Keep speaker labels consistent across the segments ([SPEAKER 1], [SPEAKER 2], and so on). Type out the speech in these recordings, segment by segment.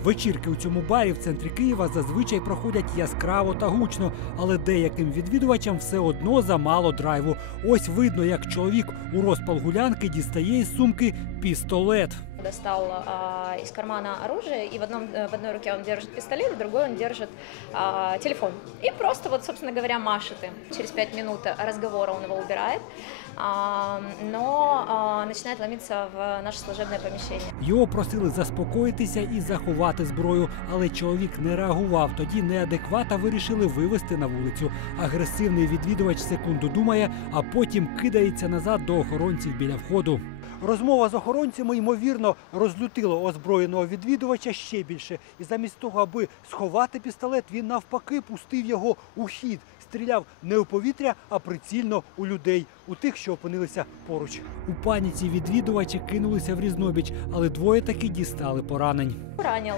[SPEAKER 1] Вечірки у цьому барі в центрі Києва зазвичай проходять яскраво та гучно, але деяким відвідувачам все одно замало драйву. Ось видно, як чоловік у розпал гулянки дістає із сумки пістолет.
[SPEAKER 2] Достал из кармана оружие, и в одной руке он держит пистолет, в другой он держит телефон. И просто, вот, собственно говоря, машет им. Через 5 минут разговора он его убирает, но начинает ломиться в наше служебное помещение.
[SPEAKER 1] Його просили заспокоїтися і заховати зброю, але чоловік не реагував. Тоді неадеквата вирішили вивести на вулицю. Агресивний відвідувач секунду думає, а потім кидається назад до охоронців біля входу. Розмова з охоронцями, ймовірно, розлютила озброєного відвідувача ще більше. І замість того, аби сховати пістолет, він навпаки пустив його у хід. Стріляв не у повітря, а прицільно у людей, у тих, що опинилися поруч. У паніці відвідувачі кинулися в різнобіч, але двоє таки дістали поранень.
[SPEAKER 2] Ранил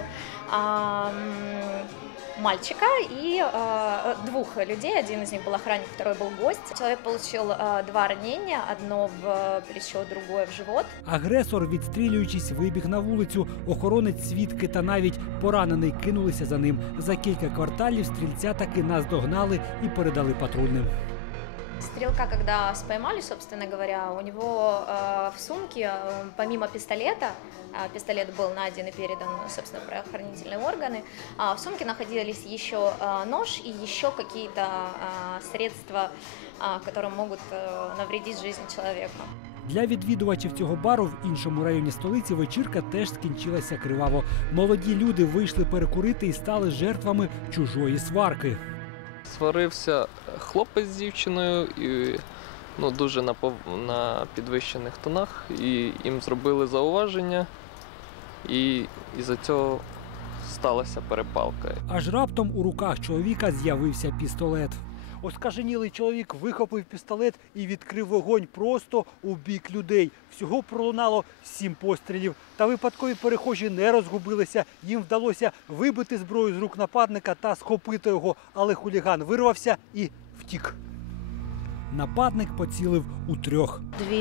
[SPEAKER 2] мальчика и двух людей. Один из них был охранник, второй был гость. Человек получил 2 ранения, одно в плечо, другое в живот.
[SPEAKER 1] Агресор, відстрілюючись, вибіг на вулицю. Охоронець, свідки та навіть поранений кинулися за ним. За кілька кварталів стрільця таки наздогнали і передали патрульним.
[SPEAKER 2] Стрелка, когда споймали, собственно говоря, у него в сумке, помимо пистолета, пистолет был найден и передан, собственно, в правоохранительные органы, в сумке находились еще нож и еще какие-то средства, которые могут навредить жизни человека.
[SPEAKER 1] Для відвідувачів цього бару в іншому районі столиці вечірка теж скінчилася криваво. Молоді люди вийшли перекурити і стали жертвами чужої сварки.
[SPEAKER 3] Сварився хлопець з дівчиною, і дуже на підвищених тонах, і їм зробили зауваження, і із-за цього сталася перепалка.
[SPEAKER 1] Аж раптом у руках чоловіка з'явився пістолет. Оскаженілий чоловік вихопив пістолет і відкрив вогонь просто у бік людей. Всього пролунало 7 пострілів. Та випадкові перехожі не розгубилися. Їм вдалося вибити зброю з рук нападника та схопити його, але хуліган вирвався і втік. Нападник поцілив у 3.
[SPEAKER 4] 2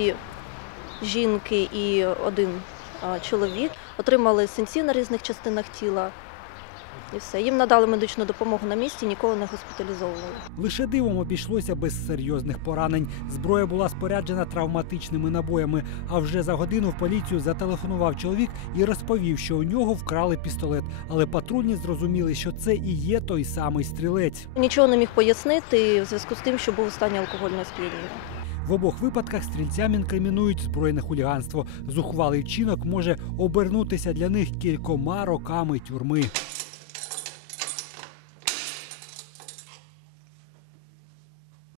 [SPEAKER 4] жінки і 1 чоловік отримали синці на різних частинах тіла. І все. Їм надали медичну допомогу на місці, ніколи не госпіталізовували.
[SPEAKER 1] Лише дивом обійшлося без серйозних поранень. Зброя була споряджена травматичними набоями. А вже за годину в поліцію зателефонував чоловік і розповів, що у нього вкрали пістолет. Але патрульні зрозуміли, що це і є той самий стрілець.
[SPEAKER 4] Нічого не міг пояснити в зв'язку з тим, що був у стані алкогольного сп'яніння.
[SPEAKER 1] В обох випадках стрільцям інкримінують збройне хуліганство. Зухвалий вчинок може обернутися для них кількома роками тюрми.